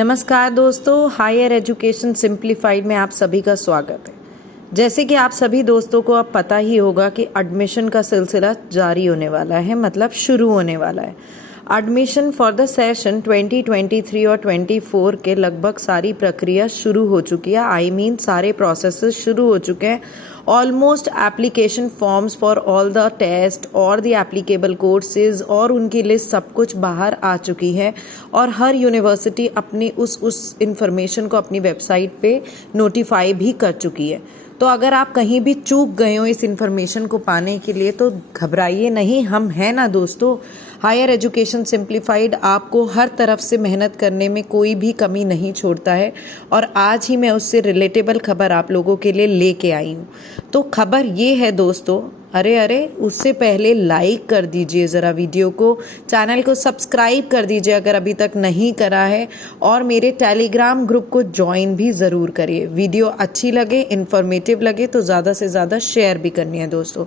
नमस्कार दोस्तों, higher education simplified में आप सभी का स्वागत है। जैसे कि आप सभी दोस्तों को अब पता ही होगा कि एडमिशन का सिलसिला जारी होने वाला है, मतलब शुरू होने वाला है। एडमिशन फॉर द सेशन 2023 और 24 के लगभग सारी प्रक्रिया शुरू हो चुकी है। आई मीन सारे प्रोसेसेस शुरू हो चुके हैं। Almost application forms for all the test और द एप्लीकेबल कोर्सेज और उनकी लिस्ट सब कुछ बाहर आ चुकी है और हर यूनिवर्सिटी अपनी उस इंफॉर्मेशन को अपनी वेबसाइट पे नोटिफाई भी कर चुकी है। तो अगर आप कहीं भी चूक गए हो इस इंफॉर्मेशन को पाने के लिए तो घबराइए नहीं, हम हैं ना दोस्तों। हायर एजुकेशन सिंप्लीफाइड आपको हर तरफ से मेहनत करने में कोई भी कमी नहीं छोड़ता है और आज ही मैं उससे रिलेटेबल खबर आप लोगों के लिए लेके आई हूँ। तो खबर ये है दोस्तों, अरे उससे पहले लाइक कर दीजिए ज़रा वीडियो को, चैनल को सब्सक्राइब कर दीजिए अगर अभी तक नहीं करा है और मेरे टेलीग्राम ग्रुप को ज्वाइन भी ज़रूर करिए। वीडियो अच्छी लगे, इन्फॉर्मेटिव लगे तो ज़्यादा से ज़्यादा शेयर भी करनी है दोस्तों।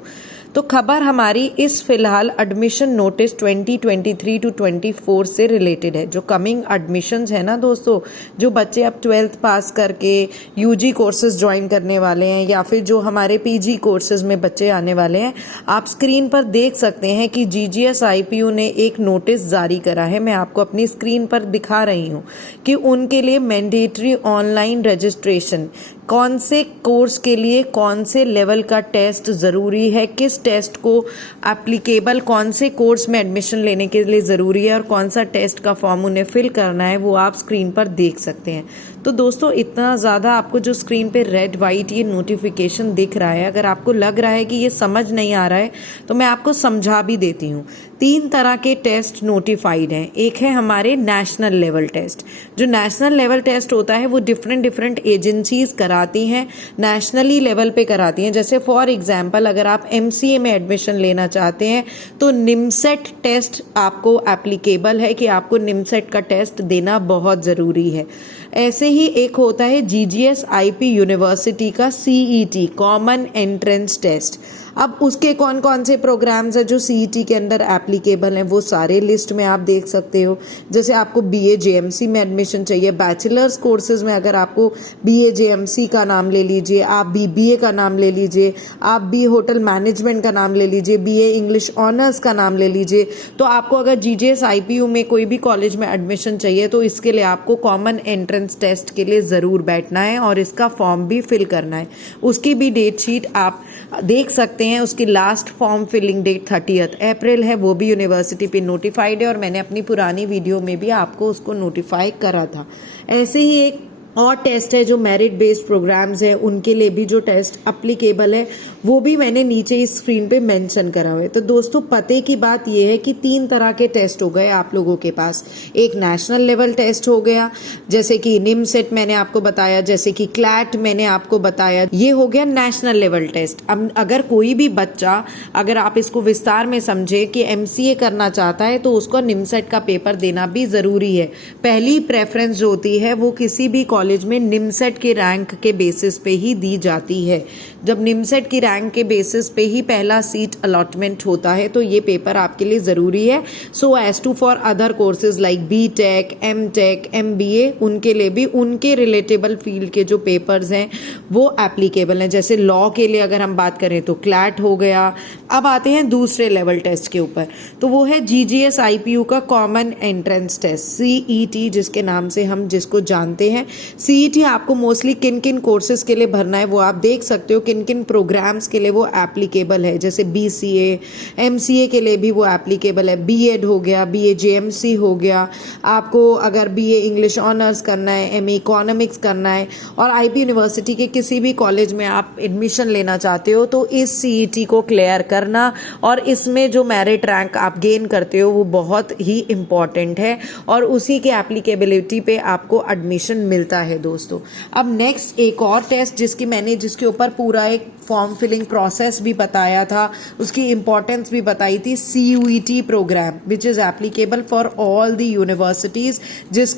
तो खबर हमारी इस फिलहाल एडमिशन नोटिस 2023 टू 24 से रिलेटेड है। जो कमिंग एडमिशन्स है ना दोस्तों, जो बच्चे अब 12th पास करके यूजी कोर्सेज ज्वाइन करने वाले हैं या फिर जो हमारे पीजी कोर्सेज में बच्चे आने वाले हैं, आप स्क्रीन पर देख सकते हैं कि जीजीएस आईपीयू ने एक नोटिस जारी करा है। मैं आपको अपनी स्क्रीन पर दिखा रही हूँ कि उनके लिए मैंडेटरी ऑनलाइन रजिस्ट्रेशन, कौन से कोर्स के लिए कौन से लेवल का टेस्ट ज़रूरी है, किस टेस्ट को एप्लीकेबल कौन से कोर्स में एडमिशन लेने के लिए ज़रूरी है और कौन सा टेस्ट का फॉर्म उन्हें फिल करना है, वो आप स्क्रीन पर देख सकते हैं। तो दोस्तों इतना ज़्यादा आपको जो स्क्रीन पे रेड वाइट ये नोटिफिकेशन दिख रहा है, अगर आपको लग रहा है कि ये समझ नहीं आ रहा है तो मैं आपको समझा भी देती हूँ। 3 तरह के टेस्ट नोटिफाइड हैं। एक है हमारे नेशनल लेवल टेस्ट। जो नेशनल लेवल टेस्ट होता है वो डिफरेंट एजेंसीज कराती हैं, नेशनली लेवल पे कराती हैं। जैसे फॉर एग्जांपल अगर आप एमसीए में एडमिशन लेना चाहते हैं तो निमसेट टेस्ट आपको एप्लीकेबल है कि आपको निमसेट का टेस्ट देना बहुत ज़रूरी है। ऐसे ही एक होता है जीजीएस आईपी यूनिवर्सिटी का सीईटी, कॉमन एंट्रेंस टेस्ट। अब उसके कौन कौन से प्रोग्राम्स हैं जो सीईटी के अंदर एप्लीकेबल हैं वो सारे लिस्ट में आप देख सकते हो। जैसे आपको बीए जेएमसी में एडमिशन चाहिए, बैचलर्स कोर्सेज में अगर आपको बीए जेएमसी का नाम ले लीजिए, आप बीबीए का नाम ले लीजिए, आप बी होटल मैनेजमेंट का नाम ले लीजिए, बीए इंग्लिश ऑनर्स का नाम ले लीजिए। तो आपको अगर जीजीएस आईपीयू में कोई भी कॉलेज में एडमिशन चाहिए तो इसके लिए आपको कॉमन एंट्रेंस टेस्ट के लिए ज़रूर बैठना है और इसका फॉर्म भी फिल करना है। उसकी भी डेट शीट आप देख सकते हैं। उसकी लास्ट फॉर्म फिलिंग डेट 30 अप्रैल है, वो भी यूनिवर्सिटी पे नोटिफाइड है और मैंने अपनी पुरानी वीडियो में भी आपको उसको नोटिफाई करा था। ऐसे ही एक और टेस्ट है जो मेरिट बेस्ड प्रोग्राम्स है, उनके लिए भी जो टेस्ट अप्लीकेबल है वो भी मैंने नीचे इस स्क्रीन पे मेंशन करा हुआ है। तो दोस्तों पते की बात ये है कि 3 तरह के टेस्ट हो गए आप लोगों के पास। एक नेशनल लेवल टेस्ट हो गया, जैसे कि निमसेट मैंने आपको बताया, जैसे कि क्लैट मैंने आपको बताया, ये हो गया नेशनल लेवल टेस्ट। अब अगर कोई भी बच्चा, अगर आप इसको विस्तार में समझे कि एमसीए करना चाहता है तो उसको निमसेट का पेपर देना भी ज़रूरी है। पहली प्रेफरेंस जो होती है वो किसी भी कॉलेज में निमसेट के रैंक के बेसिस पे ही दी जाती है। जब निमसेट की रैंक के बेसिस पे ही पहला सीट अलॉटमेंट होता है तो ये पेपर आपके लिए ज़रूरी है। So as to for other courses like BTech, MTech, MBA, उनके लिए भी उनके रिलेटेबल फील्ड के जो पेपर्स हैं वो एप्लीकेबल हैं। जैसे लॉ के लिए अगर हम बात करें तो क्लैट हो गया। अब आते हैं दूसरे लेवल टेस्ट के ऊपर, तो वो है जीजीएस आईपीयू का कॉमन एंट्रेंस टेस्ट, सीईटी जिसके नाम से हम जिसको जानते हैं। सीईटी आपको मोस्टली किन किन कोर्सेज के लिए भरना है वो आप देख सकते हो, किन किन प्रोग्राम्स के लिए वो एप्लीकेबल है। जैसे बीसीए, एमसीए के लिए भी वो एप्लीकेबल है। बीएड हो गया, बीए जेएमसी हो गया, आपको अगर बीए इंग्लिश ऑनर्स करना है, एमए इकोनॉमिक्स करना है और आईपी यूनिवर्सिटी के किसी भी कॉलेज में आप एडमिशन लेना चाहते हो तो इस सीईटी को क्लियर करना और इसमें जो मेरिट रैंक आप गेन करते हो वो बहुत ही इम्पॉर्टेंट है और उसी के एप्लीकेबिलिटी पे आपको एडमिशन मिलता है दोस्तों। अब नेक्स्ट एक और टेस्ट जिसके ऊपर पूरा एक फॉर्म फिलिंग प्रोसेस भी बताया था, उसकी इम्पोर्टेंस भी बताई थी। CUET programme which is applicable for all the universities,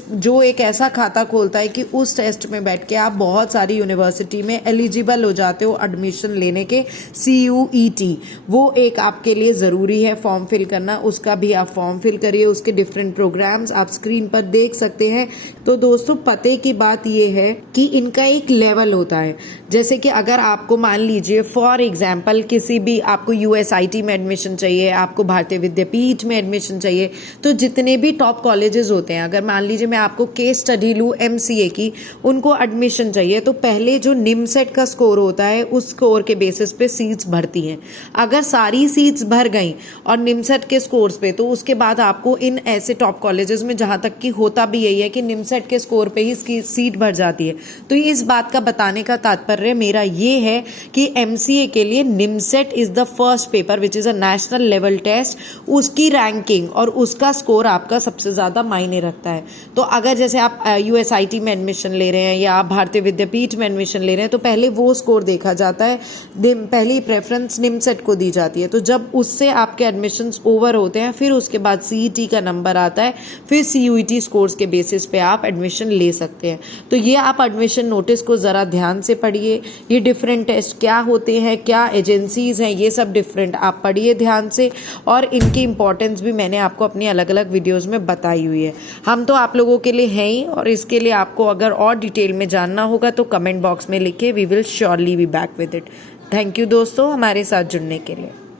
जो एक ऐसा खाता खोलता है कि उस टेस्ट में बैठ के आप बहुत सारी यूनिवर्सिटी में एलिजिबल हो जाते हो एडमिशन लेने के। CUET वो एक आपके लिए ज़रूरी है फॉर्म फिल करना, उसका भी आप फॉर्म फिल करिए। उसके डिफरेंट प्रोग्राम्स आप स्क्रीन पर देख सकते हैं। तो दोस्तों पते की बात ये है कि इनका एक लेवल होता है, जैसे कि अगर आपको मान लीजिए फॉर एग्जांपल किसी भी आपको USIT में एडमिशन चाहिए, आपको भारतीय विद्यापीठ में एडमिशन चाहिए, तो जितने भी टॉप कॉलेजेस होते हैं, अगर मान लीजिए मैं आपको केस स्टडी लूँ MCA की, उनको एडमिशन चाहिए तो पहले जो निमसेट का स्कोर होता है उस स्कोर के बेसिस पे सीट्स भरती हैं। अगर सारी सीट्स भर गई और निमसेट के स्कोर्स पे, तो उसके बाद आपको इन ऐसे टॉप कॉलेजेस में, जहाँ तक कि होता भी यही है कि निमसेट के स्कोर पे ही इसकी सीट भर जाती है। तो इस बात का बताने का तात्पर्य मेरा ये है कि MCA के लिए NIMCET is the first paper which is a national level test. उसकी रैंकिंग और उसका स्कोर आपका सबसे ज़्यादा मायने रखता है। तो अगर जैसे आप USIT में एडमिशन ले रहे हैं या आप भारतीय विद्यापीठ में एडमिशन ले रहे हैं, तो पहले वो स्कोर देखा जाता है, पहली प्रेफरेंस निमसेट को दी जाती है। तो जब उससे आपके एडमिशन्स ओवर होते हैं, फिर उसके बाद CET का नंबर आता है, फिर CUET स्कोर्स के बेसिस पे आप एडमिशन ले सकते हैं। तो ये आप एडमिशन नोटिस को ज़रा ध्यान से पढ़िए। ये डिफरेंट टेस्ट क्या होते हैं, क्या एजेंसीज हैं, ये सब डिफरेंट आप पढ़िए ध्यान से, और इनकी इंपॉर्टेंस भी मैंने आपको अपनी अलग अलग वीडियोज़ में बताई हुई है। हम तो आप लोगों के लिए हैं ही, और इसके लिए आपको अगर और डिटेल में जानना होगा तो कमेंट बॉक्स में लिखिए, we will surely be back with it. Thank you दोस्तों हमारे साथ जुड़ने के लिए।